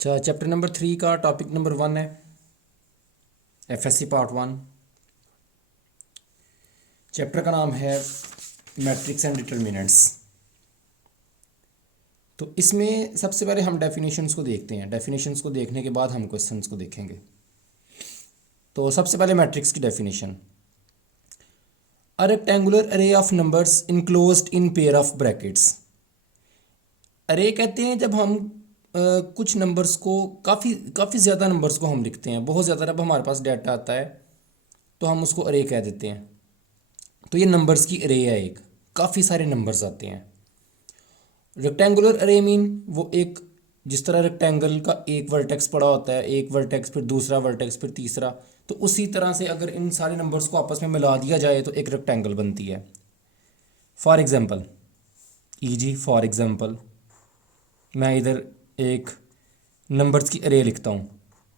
अच्छा, chapter number 3 का topic number 1 है एफएससी पार्ट 1। चैप्टर का नाम है मैट्रिक्स एंड डिटर्मिनेंट्स। तो इसमें सबसे पहले हम डेफिनेशंस को देखते हैं। डेफिनेशंस को देखने के बाद हम क्वेश्चंस को देखेंगे। तो सबसे पहले मैट्रिक्स की definition, a rectangular array of numbers enclosed in pair of brackets. अरे कहते हैं जब हम कुछ नंबर्स को काफ़ी काफ़ी ज़्यादा नंबर्स को हम लिखते हैं, बहुत ज़्यादा जब हमारे पास डाटा आता है तो हम उसको अरे कह देते हैं। तो ये नंबर्स की अरे है, एक काफ़ी सारे नंबर्स आते हैं। रेक्टेंगुलर अरे मीन वो एक, जिस तरह रेक्टेंगल का एक वर्टेक्स पड़ा होता है, एक वर्टेक्स फिर दूसरा वर्टेक्स फिर तीसरा, तो उसी तरह से अगर इन सारे नंबर्स को आपस में मिला दिया जाए तो एक रेक्टेंगल बनती है। फॉर एग्जांपल, फॉर एग्जांपल मैं इधर एक नंबर्स की अरे लिखता हूँ।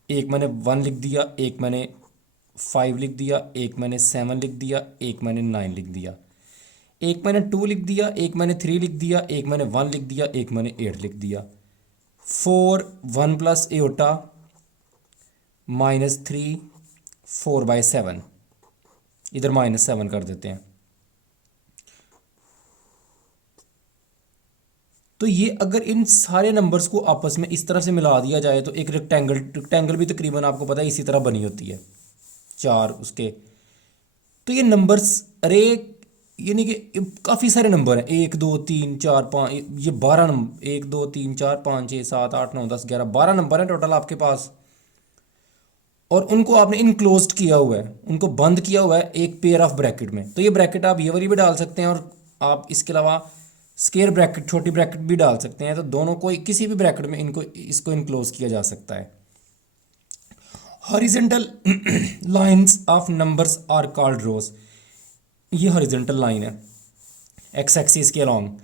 एक मैंने 1 लिख दिया, एक मैंने 5 लिख दिया, एक मैंने 7 लिख दिया, एक मैंने 9 लिख दिया, एक मैंने 2 लिख दिया, एक मैंने 3 लिख दिया, एक मैंने 1 लिख दिया, एक मैंने 8 लिख दिया। 4 1 प्लस एटा -3 4/7, इधर -7 कर देते हैं। तो ये अगर इन सारे नंबर्स को आपस में इस तरह से मिला दिया जाए तो एक रेक्टेंगल भी तकरीबन आपको पता है इसी तरह बनी होती है, चार उसके। तो ये नंबर्स अरे यानी कि काफ़ी सारे नंबर हैं, 1 2 3 4 5, ये 12 नंबर, 1 2 3 4 5 6 7 8 9 10 11 12 नंबर हैं टोटल आपके पास। और उनको आपने इनक्लोज्ड किया हुआ है, उनको बंद किया हुआ है एक पेयर ऑफ ब्रैकेट में। तो ये ब्रैकेट आप ये वाली भी डाल सकते हैं और आप इसके अलावा स्केयर ब्रैकेट, छोटी ब्रैकेट भी डाल सकते हैं। तो दोनों को किसी भी ब्रैकेट में इनको इसको इनक्लोज किया जा सकता है। Horizontal lines of numbers are called rows. ये हॉरिजेंटल लाइन है एक्स एक्सिस के अलॉन्ग,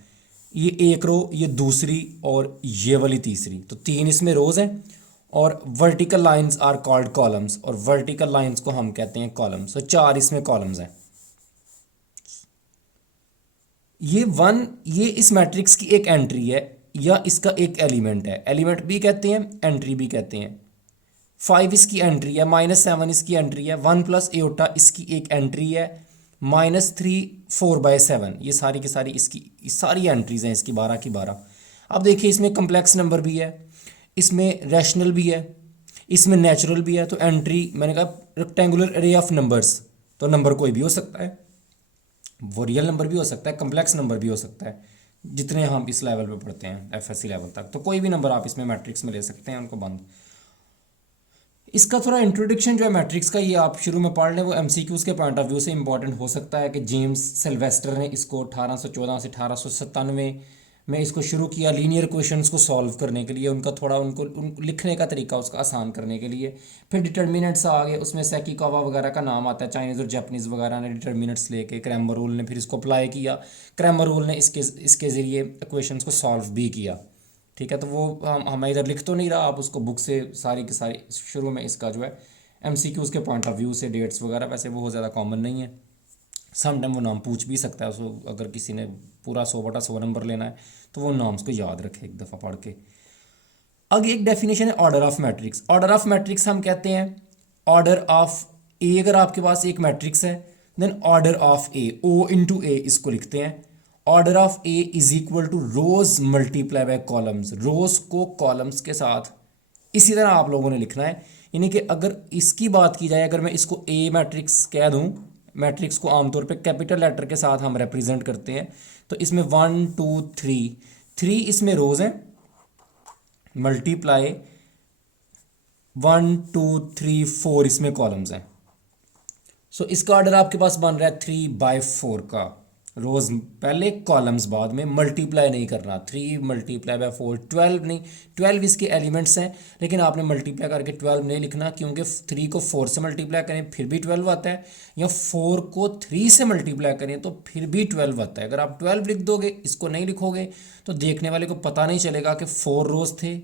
ये एक रो, ये दूसरी और ये वाली तीसरी, तो 3 इसमें रोज हैं। और vertical lines are called columns, और वर्टिकल लाइंस को हम कहते हैं कॉलम्स। तो 4 इसमें कॉलम्स हैं। ये इस मैट्रिक्स की एक एंट्री है या इसका एक एलिमेंट है। एलिमेंट भी कहते हैं, एंट्री भी कहते हैं। 5 इसकी एंट्री है, -7 इसकी एंट्री है, 1 प्लस एटा इसकी एक एंट्री है, -3 4/7, ये सारी की सारी इसकी सारी एंट्रीज हैं इसकी 12 की 12। अब देखिए इसमें कम्प्लेक्स नंबर भी है, इसमें रैशनल भी है, इसमें नेचुरल भी है। तो एंट्री मैंने कहा रेक्टेंगुलर अरे ऑफ नंबर्स, तो नंबर कोई भी हो सकता है, वो रियल नंबर भी हो सकता है, कम्प्लेक्स नंबर भी हो सकता है। जितने हम इस लेवल पे पढ़ते हैं एफएससी लेवल तक, तो कोई भी नंबर आप इसमें मैट्रिक्स में ले सकते हैं, उनको बंद। इसका थोड़ा इंट्रोडक्शन जो है मैट्रिक्स का, ये आप शुरू में पढ़ लें, वो एमसीक्यूज़ के पॉइंट ऑफ व्यू से इंपॉर्टेंट हो सकता है। कि जेम्स सिल्वेस्टर ने इसको 1814 से 1897 में इसको शुरू किया लीनियर क्वेश्चंस को सॉल्व करने के लिए। उनका थोड़ा उनको लिखने का तरीका उसका आसान करने के लिए। फिर डिटर्मिनेंट्स आ गए, उसमें सेकिकावा वगैरह का नाम आता है, चाइनीज़ और जापानीज़ वगैरह ने डिटर्मिनेंट्स लेके क्रैमर रूल ने फिर इसको अप्लाई किया। क्रैमर रूल ने इसके ज़रिए क्वेश्चंस को सॉल्व भी किया। ठीक है, तो वो हमें इधर लिख तो नहीं रहा, आप उसको बुक से सारी की सारी शुरू में इसका जो है एमसीक्यूज़ के पॉइंट ऑफ व्यू से डेट्स वगैरह, वैसे वो ज़्यादा कॉमन नहीं है। सम टाइम वो नाम पूछ भी सकता है उसको, अगर किसी ने पूरा 100/100 नंबर लेना है तो वो नाम्स को याद रखे एक दफ़ा पढ़ के। आगे एक डेफिनेशन है order of matrix. Order of matrix हम कहते हैं ऑर्डर ऑफ ए। अगर आपके पास एक मैट्रिक्स है then order of A, O × A इसको लिखते हैं। Order of A is equal to rows multiply by columns. Rows को कॉलम्स के साथ इसी तरह आप लोगों ने लिखना है। यानी कि अगर इसकी बात की जाए, अगर मैं इसको ए मैट्रिक्स कह दूं, मैट्रिक्स को आमतौर पे कैपिटल लेटर के साथ हम रिप्रेजेंट करते हैं, तो इसमें 1 2 3 इसमें रोज हैं, मल्टीप्लाई 1 2 3 4 इसमें कॉलम्स हैं। सो इसका ऑर्डर आपके पास बन रहा है 3/4 का, रोज पहले कॉलम्स बाद में, मल्टीप्लाई नहीं करना। 3 × 4 12 नहीं, 12 इसके एलिमेंट्स हैं, लेकिन आपने मल्टीप्लाई करके 12 नहीं लिखना, क्योंकि 3 को 4 से मल्टीप्लाई करें फिर भी 12 आता है, या 4 को 3 से मल्टीप्लाई करें तो फिर भी 12 आता है। अगर आप 12 लिख दोगे, इसको नहीं लिखोगे, तो देखने वाले को पता नहीं चलेगा कि 4 रोज थे,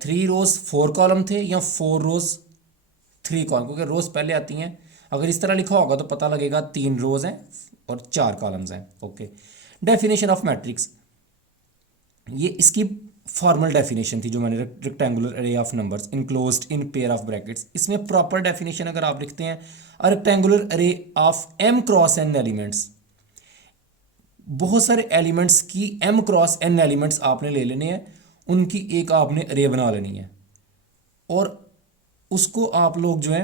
3 रोज 4 कॉलम थे, या 4 रोज 3 कॉलम, क्योंकि रोज पहले आती हैं। अगर इस तरह लिखा होगा तो पता लगेगा 3 रोज हैं और 4 कॉलम्स हैं। ओके, डेफिनेशन ऑफ मैट्रिक्स, ये इसकी फॉर्मल डेफिनेशन थी जो मैंने rectangular array of numbers enclosed in pair of brackets, इसमें प्रॉपर डेफिनेशन अगर आप लिखते हैं a rectangular array of m cross n elements, बहुत सारे एलिमेंट्स की एम क्रॉस एन एलिमेंट्स आपने ले लेने हैं, उनकी एक आपने अरे बना लेनी है और उसको आप लोग जो है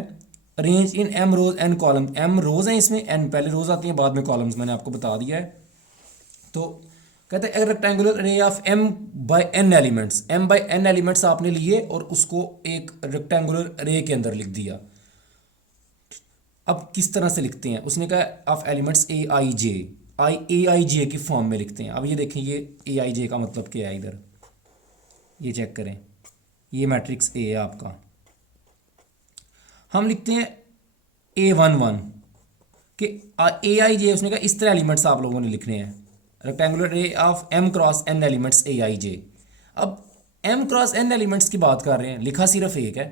arrange in m rows n column, m rows हैं इसमें, एन पहले रोज आती हैं बाद में कॉलम्स, मैंने आपको बता दिया है। तो कहते हैं rectangular array of m by n elements, m by n elements आपने लिए और उसको एक रेक्टेंगुलर अरे के अंदर लिख दिया। अब किस तरह से लिखते हैं, उसने कहा ऑफ एलिमेंट्स ए आई जे, ए आई जे की फॉर्म में लिखते हैं। अब ये देखें ये ए आई जे का मतलब क्या है, इधर ये चेक करें, ये मैट्रिक्स ए है आपका, हम लिखते हैं ए वन वन कि ए आई जे, उसने कहा इस तरह एलिमेंट्स आप लोगों ने लिखने हैं, rectangular array of m cross n elements A I j. अब एम क्रॉस एन एलिमेंट्स की बात कर रहे हैं, लिखा सिर्फ एक है,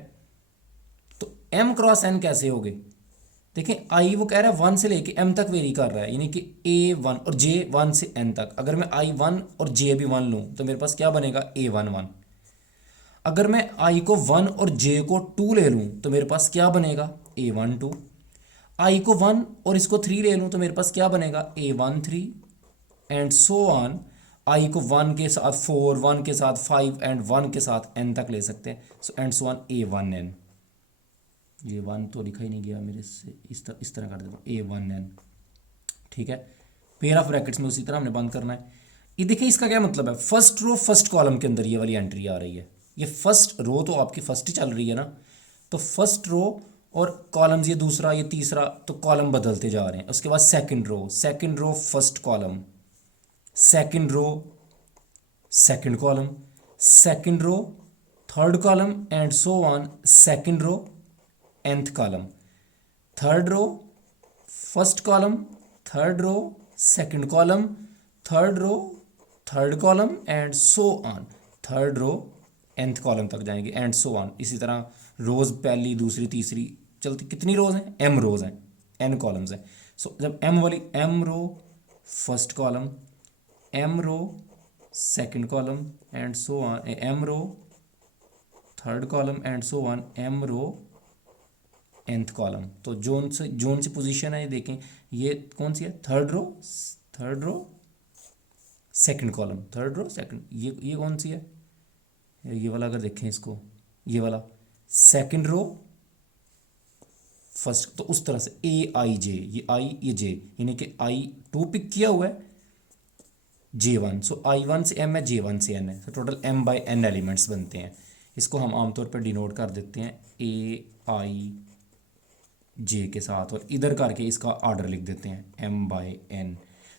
तो एम क्रॉस एन कैसे हो गए, देखें आई वो कह रहा है वन से लेके एम तक वेरी कर रहा है, यानी कि ए वन और जे वन से एन तक, अगर मैं आई वन और जे भी वन लूँ तो मेरे पास क्या बनेगा ए वन वन। अगर मैं आई को वन और जे को टू ले लूँ तो मेरे पास क्या बनेगा ए वन टू। आई को वन और इसको थ्री ले लूँ तो मेरे पास क्या बनेगा A one three, and so on. I को वन के साथ फोर, वन के साथ फाइव एंड वन के साथ एन तक ले सकते हैं, so and so on a one n. ये वन तो लिखा ही नहीं गया मेरे से, इस तरह कर देता हूँ ए वन एन, ठीक है। पेयर ऑफ ब्रैकेट्स में उसी तरह हमने बंद करना है। ये देखिए इसका क्या मतलब है, फर्स्ट रो फर्स्ट कॉलम के अंदर ये वाली एंट्री आ रही है, ये फर्स्ट रो तो आपकी फर्स्ट ही चल रही है ना, तो फर्स्ट रो और कॉलम्स ये दूसरा ये तीसरा, तो कॉलम बदलते जा रहे हैं। उसके बाद second row first column, second row second column, second row third column and so on, second row nth column, third row first column, third row second column, third row third column and so on, third row nth column तक जाएंगे and so on. इसी तरह रोज पहली दूसरी तीसरी चलती, कितनी रोज हैं m रोज हैं, n कॉलम्स हैं। सो जब m वाली m row first column, m row second column and so on, m row third column and so on, m row nth column. तो जोन से पोजीशन है, ये देखें ये कौन सी है, third row second column, third row second, ये कौन सी है, ये वाला अगर देखें इसको, ये वाला सेकंड रो फर्स्ट, तो उस तरह से ए आई जे, ये आई ये जे, यानी कि आई टू पिक किया हुआ है, j one, so i one से एम है, जे वन से एन है, तो total m by n elements बनते हैं। इसको हम आमतौर पर डिनोट कर देते हैं ए आई जे के साथ, और इधर करके इसका ऑर्डर लिख देते हैं एम बाई एन।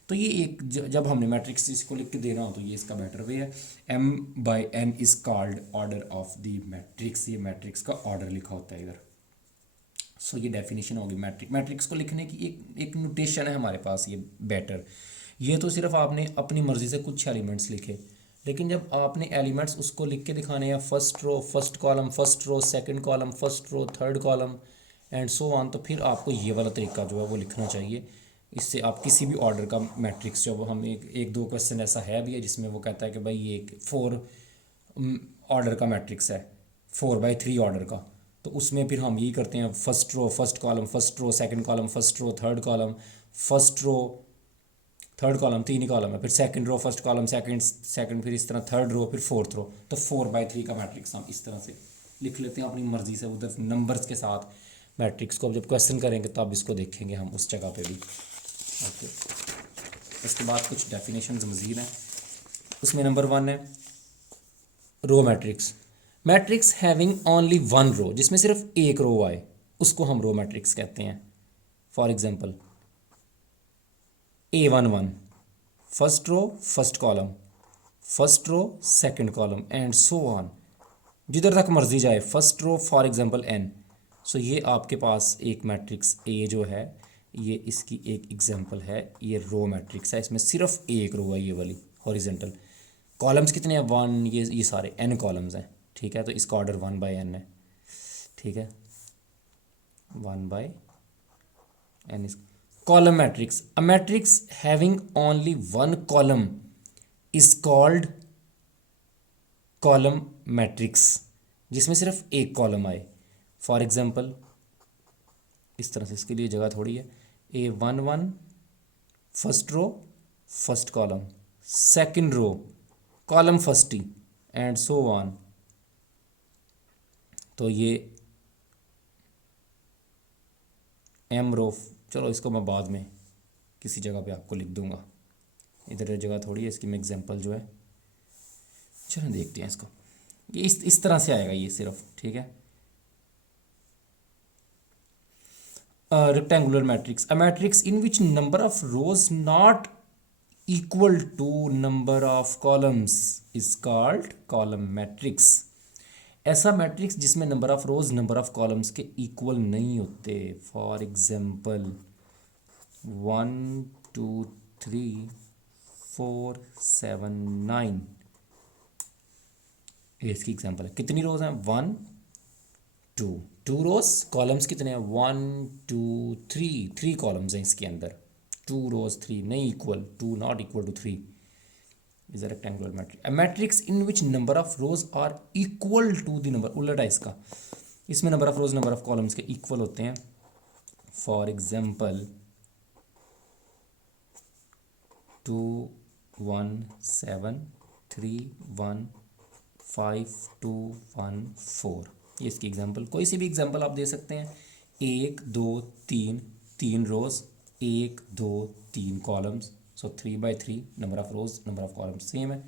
तो ये एक जब हमने मैट्रिक्स इसको लिख के देना हो तो ये इसका बेटर वे है, m by n is called order of the matrix, ये मैट्रिक्स का ऑर्डर लिखा होता है इधर। सो ये डेफिनेशन होगी मैट्रिक्स को लिखने की, एक नोटेशन है हमारे पास ये बेटर। ये तो सिर्फ आपने अपनी मर्ज़ी से कुछ एलिमेंट्स लिखे, लेकिन जब आपने एलिमेंट्स उसको लिख के दिखाने हैं, first row first column, first row second column, first row third column and so on, तो फिर आपको ये वाला तरीका जो है वो लिखना चाहिए। इससे आप किसी भी ऑर्डर का मैट्रिक्स, जो हम एक दो क्वेश्चन ऐसा है भी है जिसमें वो कहता है कि भाई ये एक 4 ऑर्डर का मैट्रिक्स है, 4/3 ऑर्डर का, तो उसमें फिर हम यही करते हैं, first row first column, first row second column, first row third column, first row third column, 3 ही कॉलम है, फिर second row first column, second फिर इस तरह थर्ड रो, फिर फोर्थ रो, तो 4/3 का मैट्रिक्स हम इस तरह से लिख लेते हैं अपनी मर्ज़ी से, उधर नंबर्स के साथ मैट्रिक्स को। अब जब क्वेश्चन करेंगे तब इसको देखेंगे हम उस जगह पे भी। ओके, इसके बाद कुछ डेफिनेशंस मज़ीद हैं, उसमें नंबर 1 है row matrix, matrix having only one row, जिसमें सिर्फ एक रो आए उसको हम रो मैट्रिक्स कहते हैं। For example A11 first row first column, first row second column and so on, जिधर तक मर्जी जाए, first row for example n। So ये आपके पास एक मैट्रिक्स A जो है, ये इसकी एक एग्जांपल है, ये रो मैट्रिक्स है, इसमें सिर्फ एक रो है, ये वाली हॉरिजेंटल। कॉलम्स कितने हैं 1, ये सारे n कॉलम्स हैं, ठीक है। तो इसका ऑर्डर 1/n है, ठीक है, 1/n इस column matrix. A matrix having only one column is called column matrix जिसमें सिर्फ एक कॉलम आए। फॉर एग्जांपल इस तरह से, इसके लिए जगह थोड़ी है, A11 first row first column, second row column first ही, एंड सो ऑन। तो ये एम रो, चलो इसको मैं बाद में किसी जगह पे आपको लिख दूंगा, इधर जगह थोड़ी है इसकी। मैं एग्जांपल जो है, चलो देखते हैं इसको। ये इस तरह से आएगा ये सिर्फ, ठीक है। Rectangular matrix, a matrix in which number of rows not equal to number of columns is called column matrix। ऐसा मैट्रिक्स जिसमें number of rows number of columns के इक्वल नहीं होते। फॉर एग्जांपल 1 2 3 4 7 9, ये इसकी एग्जांपल है। कितनी रोज हैं? 1 2, 2 रोज, कॉलम्स कितने हैं? 1 2 3, 3 कॉलम्स हैं इसके अंदर। 2 रोज 3 नहीं equal, 2 not equal to 3 is a rectangular matrix. A matrix in which number of rows are equal to the number, उलट है इसका, इसमें number of rows number of columns के इक्वल होते हैं। फॉर एग्जांपल 2 1 7 3 1 5 2 1 4, ये इसकी एग्जांपल। कोई सी भी एग्जांपल आप दे सकते हैं। 1 2 3, 3 rows, 1 2 3 columns, so 3/3 number of rows number of columns same है।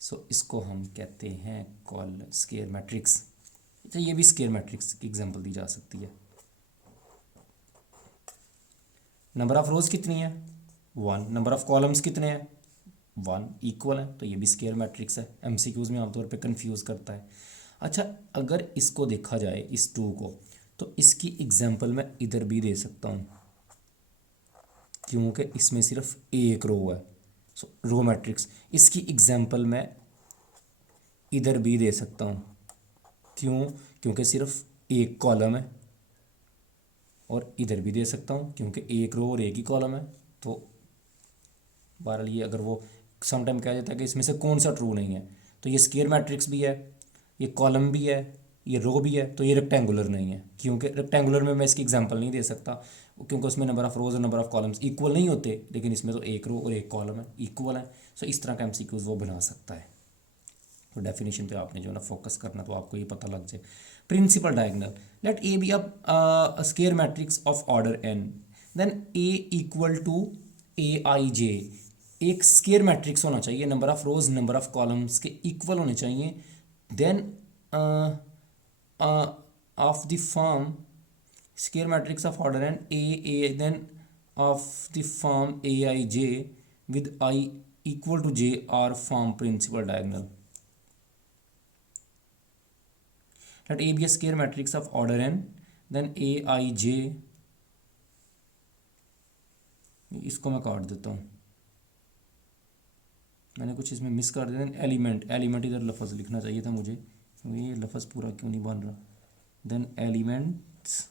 सो इसको हम कहते हैं कॉल स्क्वायर मैट्रिक्स। तो ये भी स्क्वायर मैट्रिक्स की एग्जांपल दी जा सकती है। नंबर ऑफ रोज कितनी है? 1, नंबर ऑफ कॉलम्स कितने हैं? 1, इक्वल है, तो ये भी स्क्वायर मैट्रिक्स है। एमसीक्यूज में आमतौर पे कंफ्यूज करता है। अच्छा, अगर इसको देखा जाए इस 2 को, तो इसकी एग्जांपल मैं इधर भी दे सकता हूँ क्योंकि इसमें सिर्फ एक रो है। सो रो मैट्रिक्स, इसकी एग्जांपल मैं इधर भी दे सकता हूँ। क्यों? क्योंकि सिर्फ एक कॉलम है। और इधर भी दे सकता हूँ क्योंकि एक रो और एक ही कॉलम है। तो बहरहाल ये अगर वो समटाइम कहा जाता है कि इसमें से कौन सा ट्रू नहीं है, तो ये स्क्वायर मैट्रिक्स भी है, ये कॉलम भी है, ये रो भी है, तो ये रेक्टेंगुलर नहीं है। क्योंकि रेक्टेंगुलर में मैं इसकी एग्जांपल नहीं दे सकता क्योंकि उसमें नंबर ऑफ रोज और नंबर ऑफ कॉलम्स इक्वल नहीं होते, लेकिन इसमें तो एक रो और एक कॉलम है, इक्वल है। सो इस तरह का एमसीक्यूज वो बना सकता है। तो डेफिनेशन पे आपने जो है ना फोकस करना, तो आपको ये पता लग जाए। Principal diagonal, let A be a square matrix of order n, then A equal to A I j. एक स्क्वायर मैट्रिक्स होना चाहिए, number of rows number of columns के इक्वल होने चाहिए। Then of the form square matrix of order n A then of the form A I j with I equal to J are form principal diagonal. Let A be a square matrix of order n, then Aij, इसको मैं काट देता हूँ, मैंने कुछ इसमें miss कर दिया। एलिमेंट, एलिमेंट इधर लफज लिखना चाहिए था मुझे, ये लफज पूरा क्यों नहीं बन रहा। Then elements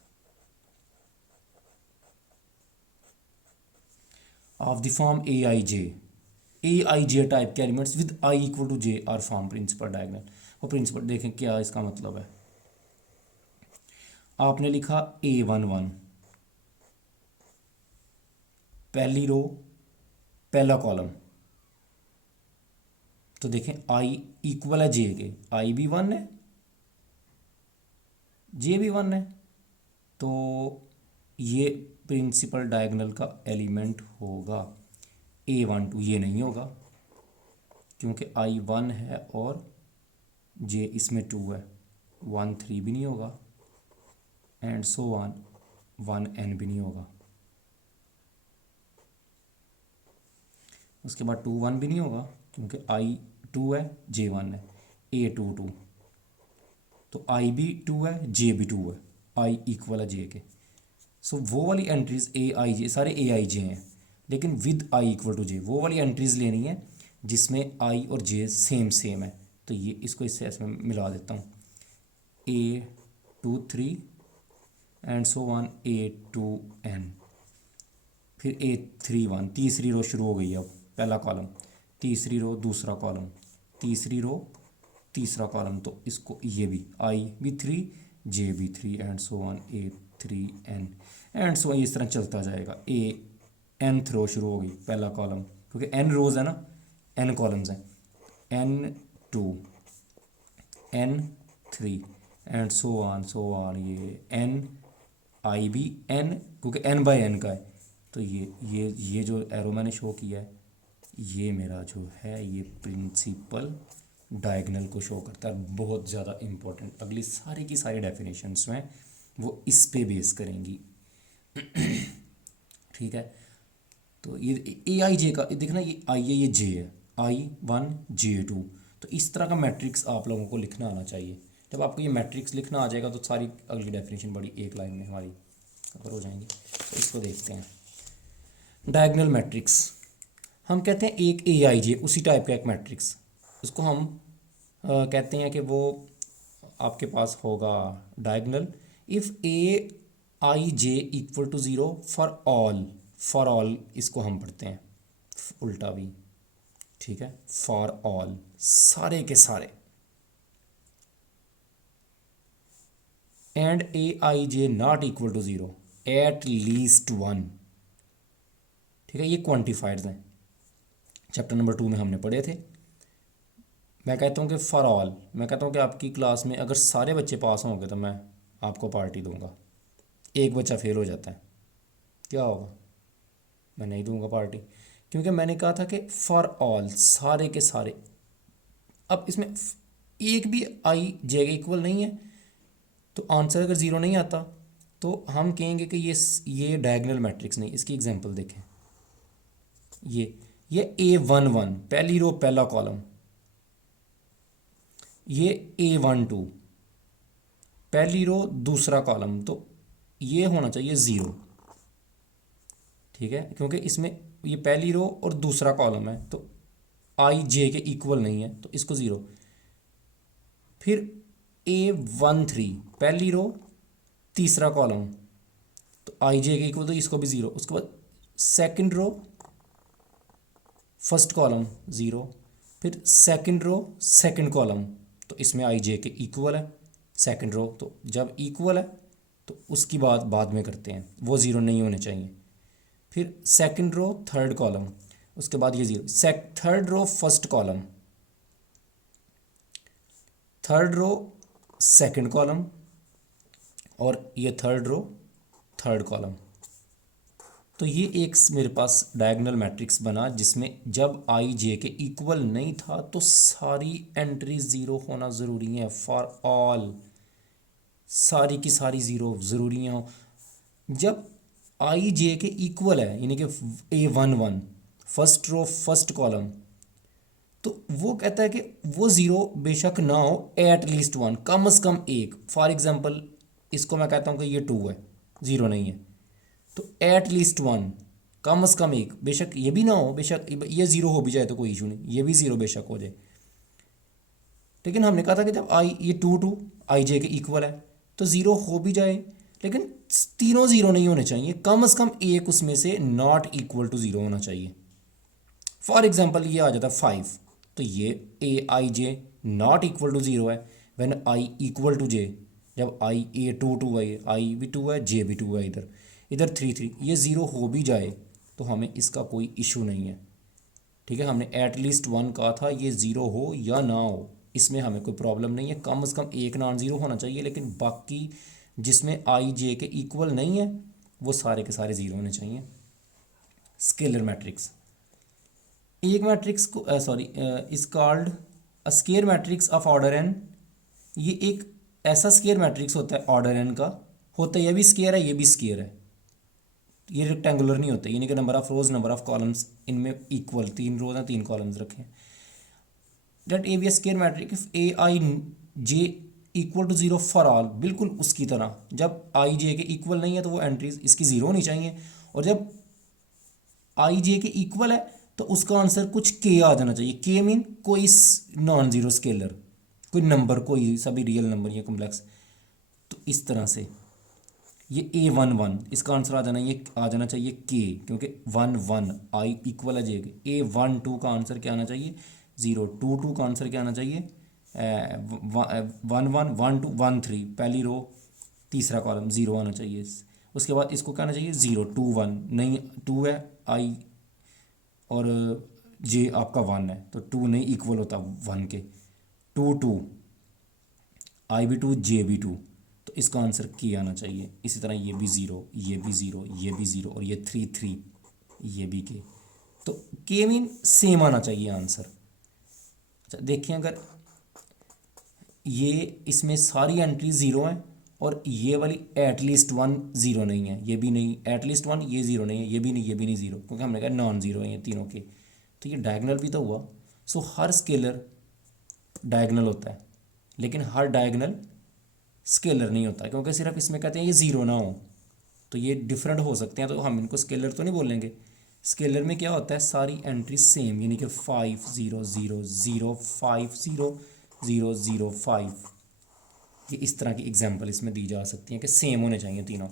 of the form Aij type के elements with I equal to J are form principal diagonal. वो प्रिंसिपल देखें क्या इसका मतलब है। आपने लिखा A11, पहली रो पहला कॉलम, तो देखें आई इक्वल है जे के, आई भी 1 है जे भी 1 है, तो ये प्रिंसिपल डायगोनल का एलिमेंट होगा। A12 ये नहीं होगा क्योंकि आई 1 है और जे इसमें 2 है। 1 3 भी नहीं होगा, एंड सो ऑन 1n भी नहीं होगा। उसके बाद 2 1 भी नहीं होगा क्योंकि आई 2 है जे 1 है। A22, तो आई भी 2 है जे भी 2 है, आई इक्वल है जे के। सो वो वाली एंट्रीज ए आई जे, सारे ए आई जे हैं, लेकिन विद आई इक्वल टू जे, वो वाली एंट्रीज लेनी है जिसमें आई और जे सेम सेम है। तो ये इसको इससे इसमें मिला देता हूँ, A23 and so one A2n, फिर A31, तीसरी रो शुरू हो गई है। अब पहला कॉलम, तीसरी रो दूसरा कॉलम, तीसरी रो तीसरा कॉलम, तो इसको ये भी आई भी 3 जे भी 3 and so on a 3 n and so इस तरह चलता जाएगा। ए nth रो शुरू होगी, पहला कॉलम, क्योंकि n रोज है ना, n कॉलम्स हैं, n2 n3 and so on ये n आई भी n, क्योंकि n बाय n का है। तो ये जो एरो मैंने शो किया है, ये मेरा जो है ये प्रिंसिपल डायगनल को शो करता है। बहुत ज़्यादा इम्पोर्टेंट, अगली सारी की सारी डेफिनेशंस में वो इस पे बेस करेंगी। ठीक है, तो ये ए आई जे का देखना, ये आई है, ये जे है, I1 J2। तो इस तरह का मैट्रिक्स आप लोगों को लिखना आना चाहिए। जब आपको ये मैट्रिक्स लिखना आ जाएगा तो सारी अगली डेफिनेशन बड़ी एक लाइन में हमारी कवर हो जाएंगी। तो इसको देखते हैं, डायगोनल मैट्रिक्स। हम कहते हैं एक ए आई जे उसी टाइप का एक मैट्रिक्स, उसको हम कहते हैं कि वो आपके पास होगा diagonal if a I J equal to zero for all इसको हम पढ़ते हैं उल्टा भी। ठीक है, फॉर ऑल, सारे के सारे, and a I j not equal to zero at least one. ठीक है, ये क्वांटिफायर्स हैं, चैप्टर नंबर 2 में हमने पढ़े थे। मैं कहता हूँ कि फॉर ऑल, मैं कहता हूँ कि आपकी क्लास में अगर सारे बच्चे पास होंगे तो मैं आपको पार्टी दूंगा। एक बच्चा फेल हो जाता है, क्या होगा? मैं नहीं दूंगा पार्टी, क्योंकि मैंने कहा था कि फॉर ऑल, सारे के सारे। अब इसमें एक भी आई जे के इक्वल नहीं है, तो आंसर अगर ज़ीरो नहीं आता तो हम कहेंगे कि ये डायगोनल मैट्रिक्स नहीं। इसकी एग्जांपल देखें, ये A11 पहली रो पहला कॉलम, ये A12 पहली रो दूसरा कॉलम, तो ये होना चाहिए ज़ीरो। ठीक है, क्योंकि इसमें ये पहली रो और दूसरा कॉलम है, तो आई जे के इक्वल नहीं है, तो इसको ज़ीरो। फिर A13 पहली रो तीसरा कॉलम, तो आई जे के इक्वल, तो इसको भी ज़ीरो। उसके बाद second row first column zero, फिर सेकंड रो सेकंड कॉलम, तो इसमें आई जे के इक्वल है सेकंड रो। तो जब इक्वल है तो उसकी बात बाद में करते हैं, वो ज़ीरो नहीं होने चाहिए। फिर सेकंड रो थर्ड कॉलम, उसके बाद ये zero. Third row first column, third row second column, और ये थर्ड रो थर्ड कॉलम। तो ये एक मेरे पास डायगोनल मैट्रिक्स बना, जिसमें जब आई जे के इक्वल नहीं था तो सारी एंट्री ज़ीरो होना ज़रूरी है। फॉर ऑल, सारी की सारी ज़ीरो ज़रूरी हो। जब आई जे के इक्वल है, यानी कि A11 first row first column, तो वो कहता है कि वो ज़ीरो बेशक ना हो, एट लीस्ट वन, कम से कम एक। फॉर एग्जांपल इसको मैं कहता हूँ कि ये 2 है, ज़ीरो नहीं है, तो एट लीस्ट वन, कम से कम एक। बेशक ये भी ना हो, बेशक ये ज़ीरो हो भी जाए तो कोई इशू नहीं, ये भी ज़ीरो बेशक हो जाए। लेकिन हमने कहा था कि जब आई ये 2 आई जे के इक्वल है तो ज़ीरो हो भी जाए, लेकिन तीनों ज़ीरो नहीं होने चाहिए, कम से कम एक उसमें से नॉट इक्वल टू ज़ीरो होना चाहिए। फॉर एग्जांपल ये आ जाता है 5, तो ये ए आई j not equal to zero है व्हेन आई इक्वल टू जे। जब आई A22 है, आई भी 2 है, जे भी 2 है, इधर 3 ये ज़ीरो हो भी जाए तो हमें इसका कोई इशू नहीं है। ठीक है, हमने एट लीस्ट वन कहा था, ये ज़ीरो हो या ना हो इसमें हमें कोई प्रॉब्लम नहीं है, कम से कम एक नॉन ज़ीरो होना चाहिए। लेकिन बाकी जिसमें आई जे के इक्वल नहीं है वो सारे के सारे ज़ीरो होने चाहिए। स्केलर मैट्रिक्स, एक मैट्रिक्स को is called a square matrix of order n. ये एक ऐसा स्केयर मैट्रिक्स होता है ऑर्डर एन का, होता है ये भी स्केयर है, ये भी स्केयर है। ये रेक्टेंगुलर नहीं होते, यानी कि number of rows number of columns इनमें इक्वल, 3 रोज हैं 3 कॉलम्स रखे हैं। Let A be square matrix if a I J equal to zero for all, बिल्कुल उसकी तरह। जब आई जे के इक्वल नहीं है तो वो एंट्रीज इसकी ज़ीरो होनी चाहिए, और जब आई जे के इक्वल है तो उसका आंसर कुछ के आ जाना चाहिए। के मीन कोई नॉन ज़ीरो स्केलर, कोई नंबर, कोई सभी रियल नंबर या कॉम्प्लेक्स। तो इस तरह से ये A11 इसका आंसर आ जाना चाहिए के, क्योंकि 1 आई इक्वल है जे के। A12 का आंसर क्या आना चाहिए 0, 2 का आंसर क्या आना चाहिए 1 1 1 2 1 3, पहली रो तीसरा कॉलम 0 आना चाहिए। उसके बाद इसको क्या आना चाहिए 0 2 1, नहीं 2 है आई और जे आपका 1 है तो 2 नहीं इक्वल होता 1 के, 2 2 आई भी 2 जे भी 2, तो इसका आंसर के आना चाहिए। इसी तरह ये भी 0, ये भी 0, ये भी 0 और ये 3 3, ये भी के, तो के मीन सेम आना चाहिए आंसर। अच्छा देखिए, अगर ये इसमें सारी एंट्री 0 हैं और ये वाली एटलीस्ट 1 0 नहीं है, ये भी नहीं एटलीस्ट 1, ये 0 नहीं है, ये भी नहीं, ये भी नहीं 0, क्योंकि हमने कहा नॉन 0 है ये तीनों के, तो ये डायगनल भी तो हुआ। सो हर स्केलर डायगनल होता है, लेकिन हर डायगनल स्केलर नहीं होता, क्योंकि सिर्फ इसमें कहते हैं ये 0 ना हो, तो ये डिफरेंट हो सकते हैं, तो हम इनको स्केलर तो नहीं बोलेंगे। स्केलर में क्या होता है, सारी एंट्री सेम, यानी कि 5 0 0 0 5 0 0 0 5, ये इस तरह की एग्जांपल इसमें दी जा सकती हैं कि सेम होने चाहिए तीनों।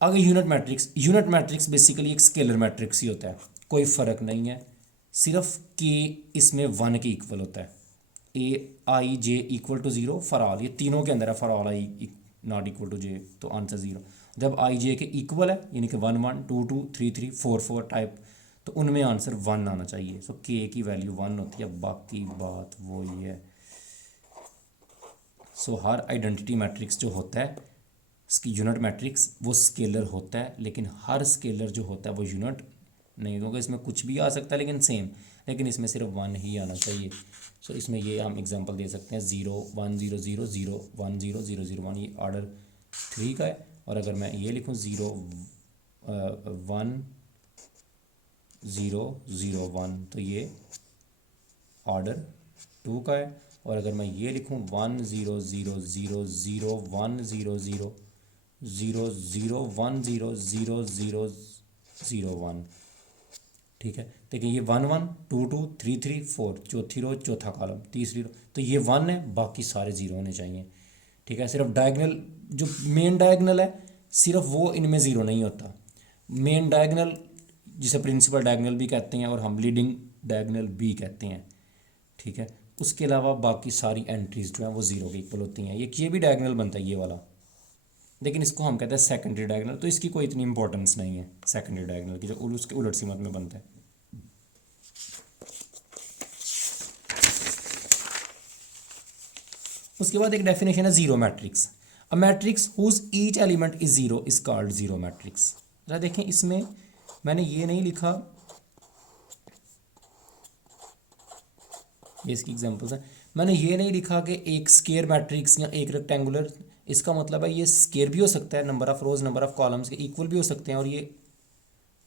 अगर यूनिट मैट्रिक्स बेसिकली एक स्केलर मैट्रिक्स ही होता है, कोई फ़र्क नहीं है, सिर्फ के इसमें 1 के इक्वल होता है। A I J equal to 0 for all, ये तीनों के अंदर है, for all I not equal to J, तो आंसर 0। जब आई जे के इक्वल है यानी कि 1 1 2 2 3 3 4 4 टाइप, तो उनमें आंसर 1 आना चाहिए। सो के की वैल्यू 1 होती है, बाकी बात वो ही है। सो हर आइडेंटिटी मैट्रिक्स जो होता है, इसकी यूनिट मैट्रिक्स, वो स्केलर होता है, लेकिन हर स्केलर जो होता है वो यूनिट नहीं, क्योंकि इसमें कुछ भी आ सकता है लेकिन सेम, लेकिन इसमें सिर्फ 1 ही आना चाहिए। सो इसमें ये हम एग्जांपल दे सकते हैं 0 1 0 0 0 1 0 0 0 1, ये ऑर्डर 3 का है। और अगर मैं ये लिखूँ 0 1 0 0 1, तो ये ऑर्डर 2 का है। और अगर मैं ये लिखूँ 1 0 0 0 0 1 0 0 0 0 1 0 0 0 0 1, ठीक है। देखिए ये 1 1 2 2 3 3 4, चौथी रो चौथा कॉलम तीसरी रो, तो ये 1 है, बाकी सारे 0 होने चाहिए, ठीक है। सिर्फ डायगनल जो मेन डायगनल है, सिर्फ वो इनमें 0 नहीं होता। मेन डायगनल जिसे प्रिंसिपल डायगनल भी कहते हैं और हम लीडिंग डायगनल भी कहते हैं, ठीक है। उसके अलावा बाकी सारी एंट्रीज जो हैं वो 0 के इक्वल होती हैं। ये भी डायगनल बनता है ये वाला, लेकिन इसको हम कहते हैं सेकेंडरी डायगनल, तो इसकी कोई इतनी इंपॉर्टेंस नहीं है सेकेंडरी डायगनल की, जो उसके उलट सीमत में बनता है। उसके बाद एक डेफिनेशन है zero matrix. A matrix whose each element is zero is called zero matrix. जरा देखें, इसमें मैंने ये नहीं लिखा, ये इसकी एग्जांपल्स है, मैंने ये नहीं लिखा कि एक स्केयर मैट्रिक्स या एक रेक्टेंगुलर, इसका मतलब है ये स्केयर भी हो सकता है, number of rows number of columns के इक्वल भी हो सकते हैं। और ये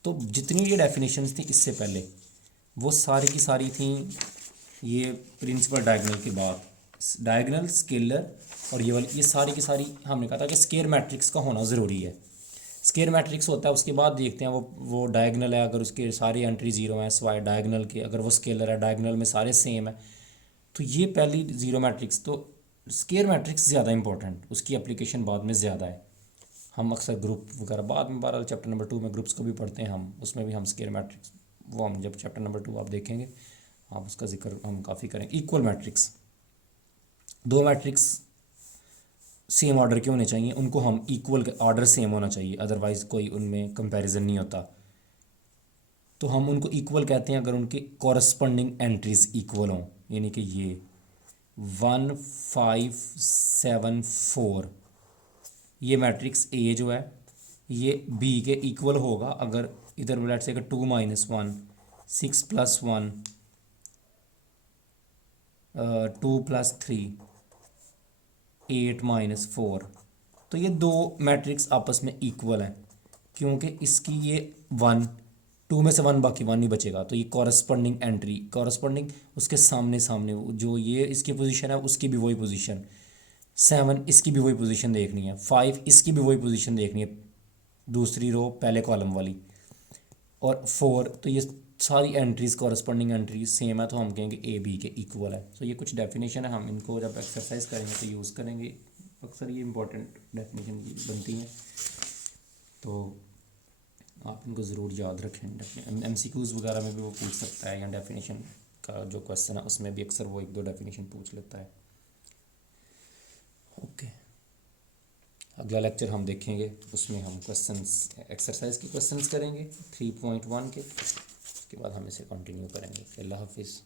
तो जितनी ये डेफिनेशंस थी इससे पहले, वो सारी की सारी थी ये प्रिंसिपल डायगोनल के बाद, डायगोनल स्केलर और ये वाली, ये सारी की सारी हमने कहा था कि स्केयर मैट्रिक्स का होना ज़रूरी है। स्केयर मैट्रिक्स होता है, उसके बाद देखते हैं वो डायगोनल है, अगर उसके सारे एंट्री 0 हैं स्वाय डायगोनल के, अगर वो स्केलर है डायगोनल में सारे सेम है, तो ये पहली जीरो मैट्रिक्स। तो स्केयर मैट्रिक्स ज़्यादा इंपॉर्टेंट, उसकी एप्लीकेशन बाद में ज़्यादा है। हम अक्सर ग्रुप वगैरह बाद में, बहरहाल चैप्टर नंबर 2 में ग्रुप्स को भी पढ़ते हैं हम, उसमें भी हम स्केयर मैट्रिक्स, वो हम जब चैप्टर नंबर 2 आप देखेंगे आप उसका जिक्र हम काफ़ी करेंगे। इक्वल मैट्रिक्स, दो मैट्रिक्स सेम ऑर्डर के होने चाहिए, उनको हम इक्वल ऑर्डर सेम होना चाहिए, अदरवाइज़ कोई उनमें कंपैरिजन नहीं होता। तो हम उनको इक्वल कहते हैं अगर उनके कॉरस्पॉन्डिंग एंट्रीज इक्वल हों, यानी कि ये 1 5 7 4, ये मैट्रिक्स ए जो है ये बी के इक्वल होगा अगर इधर लेट्स से 2 - 1 6 + 1 2 + 3 8 - 4, तो ये दो मैट्रिक्स आपस में इक्वल हैं, क्योंकि इसकी ये 1 2 में से 1 बाकी 1 नहीं बचेगा, तो ये कॉरस्पॉन्डिंग एंट्री, कॉरस्पॉन्डिंग उसके सामने सामने जो ये इसकी पोजीशन है उसकी भी वही पोजीशन, 7 इसकी भी वही पोजीशन देखनी है, 5 इसकी भी वही पोजीशन देखनी है, दूसरी रो पहले कॉलम वाली, और 4, तो ये सारी एंट्रीज कॉरस्पॉन्डिंग एंट्रीज सेम है, तो हम कहेंगे ए बी के इक्वल है। सो ये कुछ डेफिनेशन है, हम इनको जब एक्सरसाइज करेंगे तो यूज़ करेंगे, अक्सर ये इंपॉर्टेंट डेफिनेशन बनती हैं, तो आप इनको ज़रूर याद रखें। MCQs वगैरह में भी वो पूछ सकता है, या डेफिनेशन का जो क्वेश्चन है उसमें भी अक्सर वो एक दो डेफिनेशन पूछ लेता है। ओके, अगला लेक्चर हम देखेंगे, उसमें हम क्वेश्चंस एक्सरसाइज के क्वेश्चंस करेंगे 3.1 के, उसके बाद हम इसे कंटिन्यू करेंगे। अल्लाह हाफिज़।